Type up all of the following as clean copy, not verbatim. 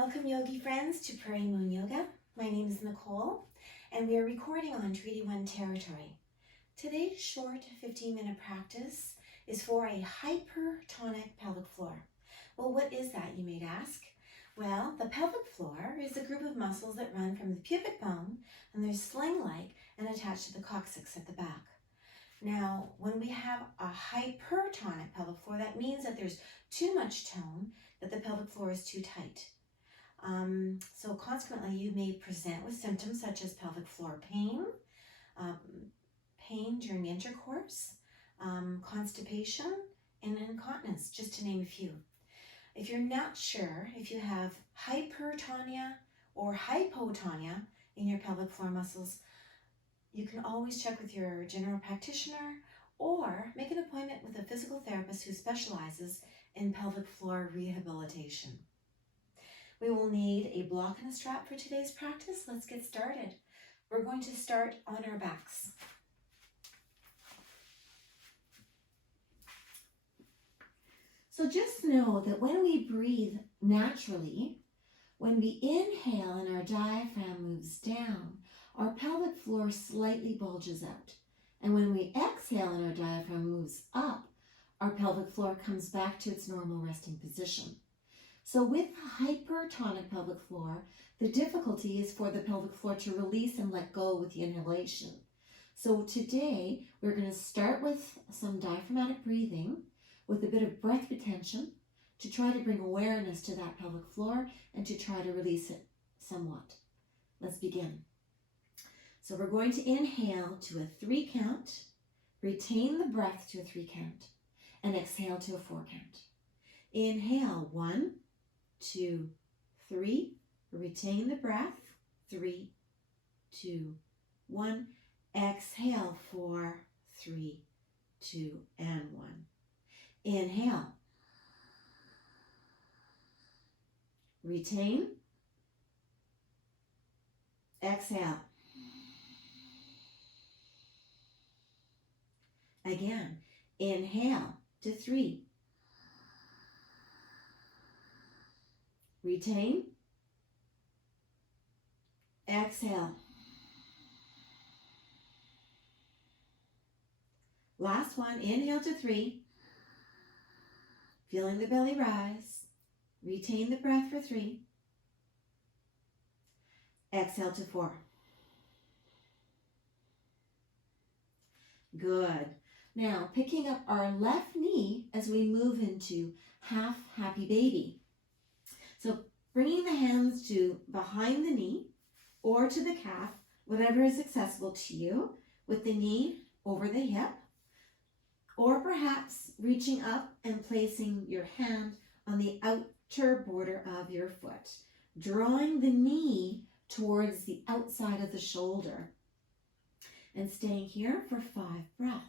Welcome, yogi friends, to Prairie Moon Yoga. My name is Nicole, and we are recording on Treaty 1 territory. Today's short 15-minute practice is for a hypertonic pelvic floor. Well, what is that, you may ask? Well, the pelvic floor is a group of muscles that run from the pubic bone, and they're sling-like and attached to the coccyx at the back. Now, when we have a hypertonic pelvic floor, that means that there's too much tone, that the pelvic floor is too tight. So consequently, you may present with symptoms such as pelvic floor pain, pain during intercourse, constipation, and incontinence, just to name a few. If you're not sure if you have hypertonia or hypotonia in your pelvic floor muscles, you can always check with your general practitioner or make an appointment with a physical therapist who specializes in pelvic floor rehabilitation. We will need a block and a strap for today's practice. Let's get started. We're going to start on our backs. So just know that when we breathe naturally, when we inhale and our diaphragm moves down, our pelvic floor slightly bulges out. And when we exhale and our diaphragm moves up, our pelvic floor comes back to its normal resting position. So with a hypertonic pelvic floor, the difficulty is for the pelvic floor to release and let go with the inhalation. So today, we're going to start with some diaphragmatic breathing with a bit of breath retention to try to bring awareness to that pelvic floor and to try to release it somewhat. Let's begin. So we're going to inhale to a 3 count, retain the breath to a 3 count, and exhale to a 4 count. Inhale, 1, 2, 3, retain the breath, 3, 2, 1, exhale, 4, 3, 2, and 1. Inhale, retain, exhale. Again, inhale to 3. Retain. Exhale. Last one, inhale to 3. Feeling the belly rise. Retain the breath for 3. Exhale to 4. Good. Now, picking up our left knee as we move into half happy baby. So bringing the hands to behind the knee or to the calf, whatever is accessible to you, with the knee over the hip, or perhaps reaching up and placing your hand on the outer border of your foot, drawing the knee towards the outside of the shoulder, and staying here for 5 breaths.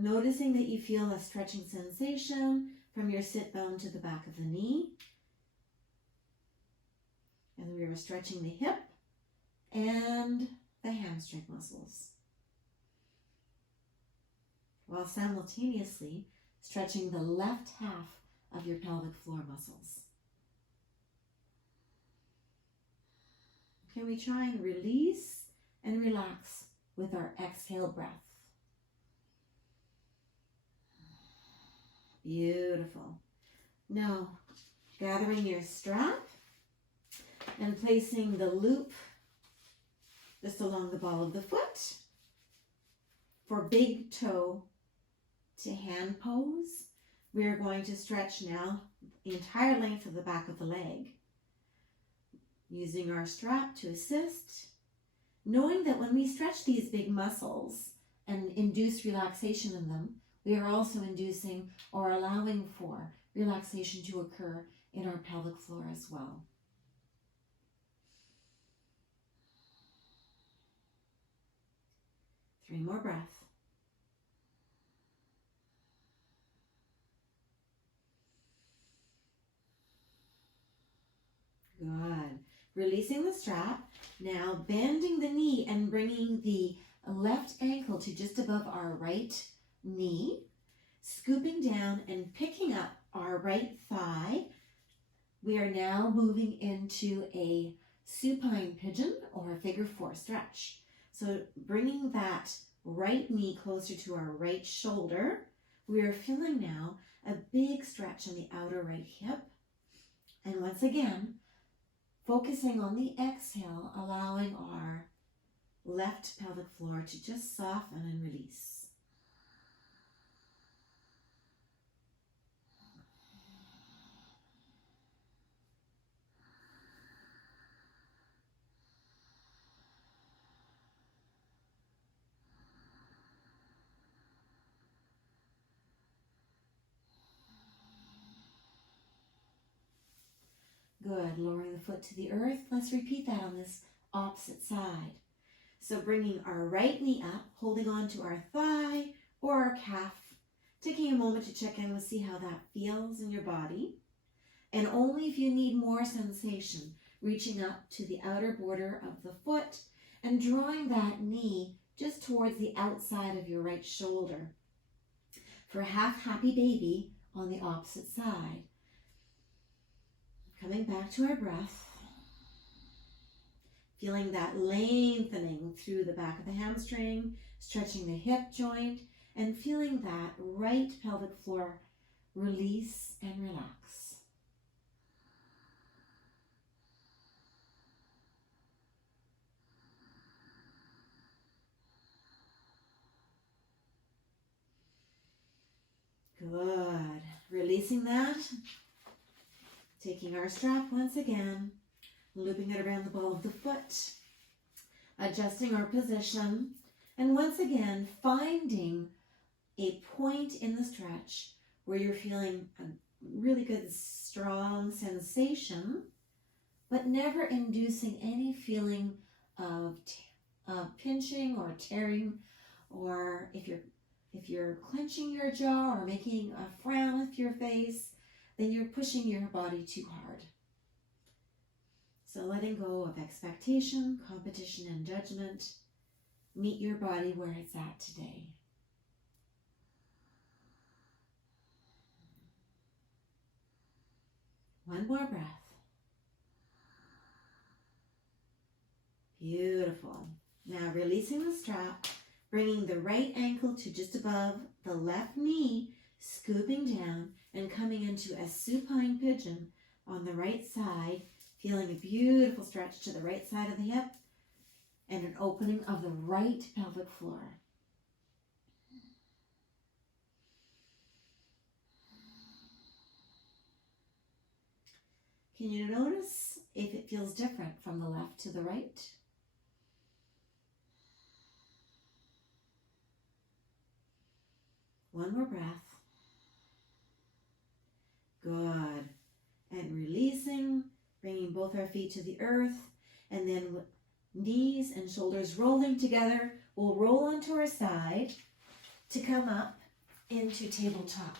Noticing that you feel a stretching sensation from your sit bone to the back of the knee. And we are stretching the hip and the hamstring muscles, while simultaneously stretching the left half of your pelvic floor muscles. Can we try and release and relax with our exhale breath? Beautiful. Now, gathering your strap and placing the loop just along the ball of the foot for big toe to hand pose. We are going to stretch now the entire length of the back of the leg, using our strap to assist, knowing that when we stretch these big muscles and induce relaxation in them, we are also inducing or allowing for relaxation to occur in our pelvic floor as well. Three more breaths. Good. Releasing the strap. Now bending the knee and bringing the left ankle to just above our right knee. scooping down and picking up our right thigh. We are now moving into a supine pigeon or a figure 4 stretch. So bringing that right knee closer to our right shoulder, we are feeling now a big stretch on the outer right hip. And once again, focusing on the exhale, allowing our left pelvic floor to just soften and release. Good, lowering the foot to the earth. Let's repeat that on this opposite side. So bringing our right knee up, holding on to our thigh or our calf, taking a moment to check in and see how that feels in your body. And only if you need more sensation, reaching up to the outer border of the foot and drawing that knee just towards the outside of your right shoulder. For a half happy baby on the opposite side. Coming back to our breath, feeling that lengthening through the back of the hamstring, stretching the hip joint, and feeling that right pelvic floor release and relax. Good. Releasing that. Taking our strap once again, looping it around the ball of the foot, adjusting our position, and once again finding a point in the stretch where you're feeling a really good, strong sensation, but never inducing any feeling of pinching or tearing, or if you're clenching your jaw or making a frown with your face, then you're pushing your body too hard. So letting go of expectation, competition, and judgment. Meet your body where it's at today. One more breath. Beautiful. Now releasing the strap, bringing the right ankle to just above the left knee, scooping down and coming into a supine pigeon on the right side, feeling a beautiful stretch to the right side of the hip and an opening of the right pelvic floor. Can you notice if it feels different from the left to the right? One more breath. Good. And releasing, bringing both our feet to the earth, and then with knees and shoulders rolling together, we'll roll onto our side to come up into tabletop.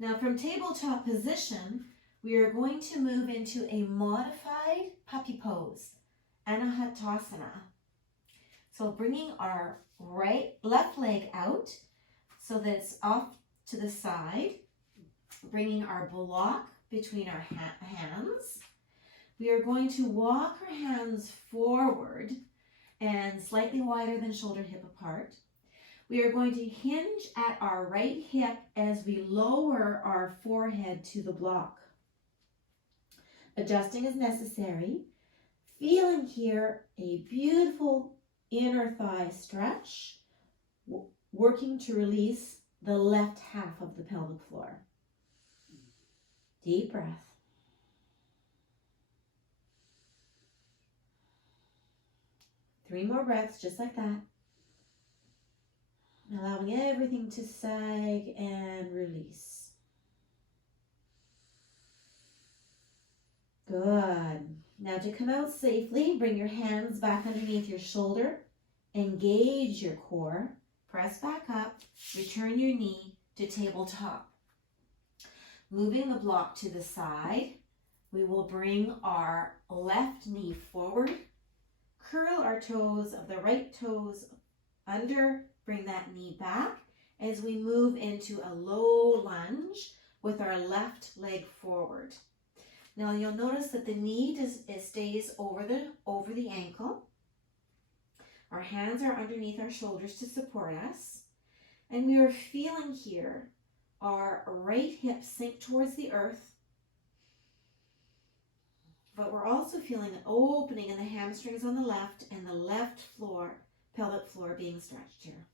Now from tabletop position, we are going to move into a modified puppy pose, Anahatasana. So bringing our left leg out so that it's off to the side, bringing our block between our hands. We are going to walk our hands forward and slightly wider than shoulder hip apart. We are going to hinge at our right hip as we lower our forehead to the block. Adjusting as necessary. Feeling here a beautiful inner thigh stretch, working to release the left half of the pelvic floor. Deep breath. Three more breaths, just like that. Allowing everything to sag and release. Good. Now to come out safely, bring your hands back underneath your shoulder. Engage your core. Press back up. Return your knee to tabletop. Moving the block to the side, we will bring our left knee forward. Curl our toes of the right toes under, Bring that knee back as we move into a low lunge with our left leg forward. Now you'll notice that the knee stays over the ankle. Our hands are underneath our shoulders to support us. And we are feeling here our right hip sink towards the earth. But we're also feeling an opening in the hamstrings on the left and the left floor, pelvic floor being stretched here.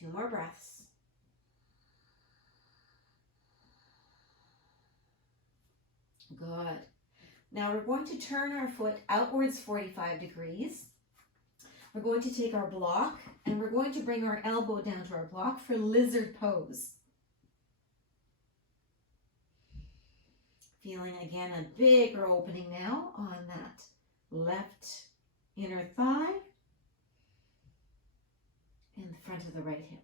2 more breaths. Good. Now we're going to turn our foot outwards 45 degrees. We're going to take our block and we're going to bring our elbow down to our block for lizard pose. Feeling again a bigger opening now on that left inner thigh and the front of the right hip.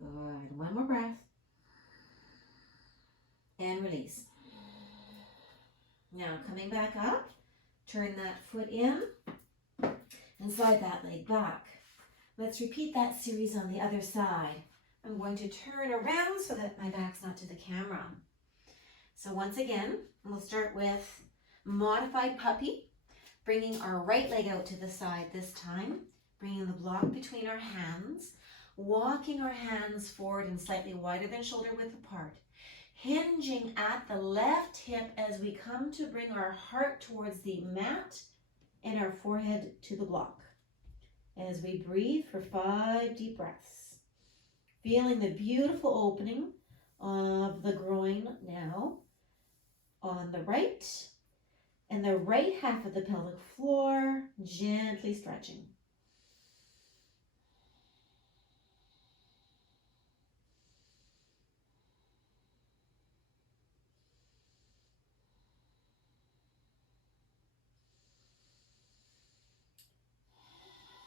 Good. 1 more breath. And release. Now coming back up, turn that foot in and slide that leg back. Let's repeat that series on the other side. I'm going to turn around so that my back's not to the camera. So once again, we'll start with modified puppy, bringing our right leg out to the side this time, bringing the block between our hands, walking our hands forward and slightly wider than shoulder width apart, hinging at the left hip as we come to bring our heart towards the mat and our forehead to the block. As we breathe for 5 deep breaths, feeling the beautiful opening of the groin now on the right and the right half of the pelvic floor, gently stretching.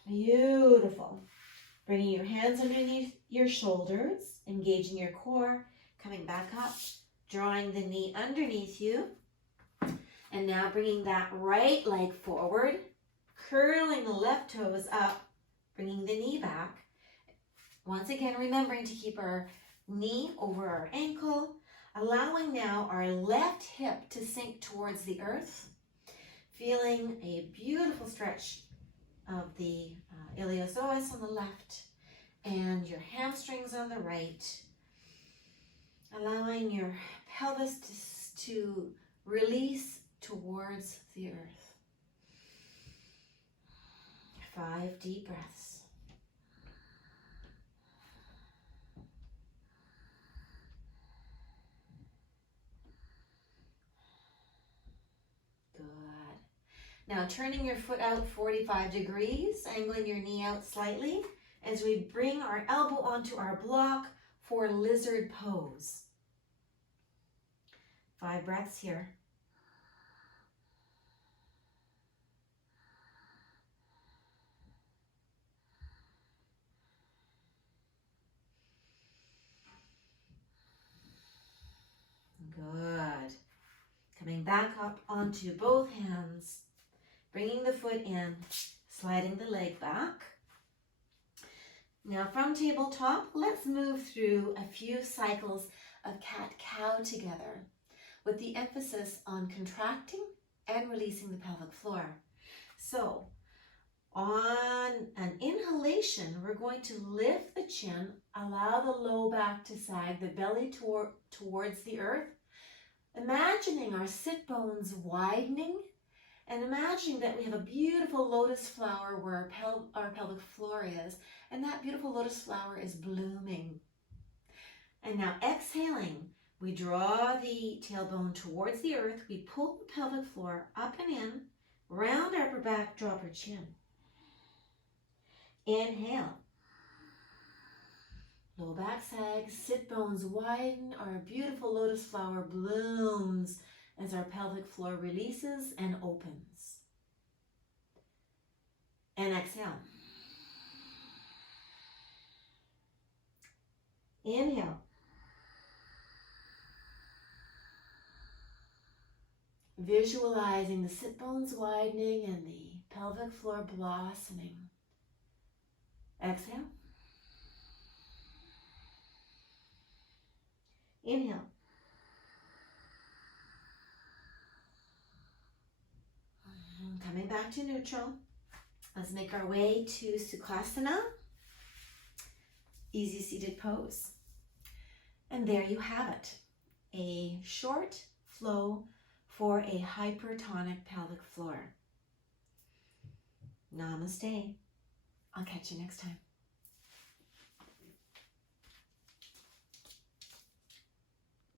Beautiful. Bringing your hands underneath your shoulders, engaging your core, coming back up, drawing the knee underneath you. And now bringing that right leg forward, curling the left toes up, bringing the knee back. Once again, remembering to keep our knee over our ankle, allowing now our left hip to sink towards the earth, feeling a beautiful stretch of the iliopsoas on the left and your hamstrings on the right, allowing your pelvis to release towards the earth. 5 deep breaths. Good. Now turning your foot out 45 degrees, angling your knee out slightly as we bring our elbow onto our block for lizard pose. 5 breaths here. Good. Coming back up onto both hands, bringing the foot in, sliding the leg back. Now from tabletop, let's move through a few cycles of cat-cow together with the emphasis on contracting and releasing the pelvic floor. So on an inhalation, we're going to lift the chin, allow the low back to sag, the belly towards the earth, imagining our sit bones widening and imagining that we have a beautiful lotus flower where our pelvic floor is, and that beautiful lotus flower is blooming. And now exhaling, we draw the tailbone towards the earth, we pull the pelvic floor up and in, round our upper back, drop our chin. Inhale. Low back sags, sit bones widen, our beautiful lotus flower blooms as our pelvic floor releases and opens. And exhale. Inhale. Visualizing the sit bones widening and the pelvic floor blossoming. Exhale. Inhale. Coming back to neutral. Let's make our way to Sukhasana. Easy seated pose. And there you have it. A short flow for a hypertonic pelvic floor. Namaste. I'll catch you next time.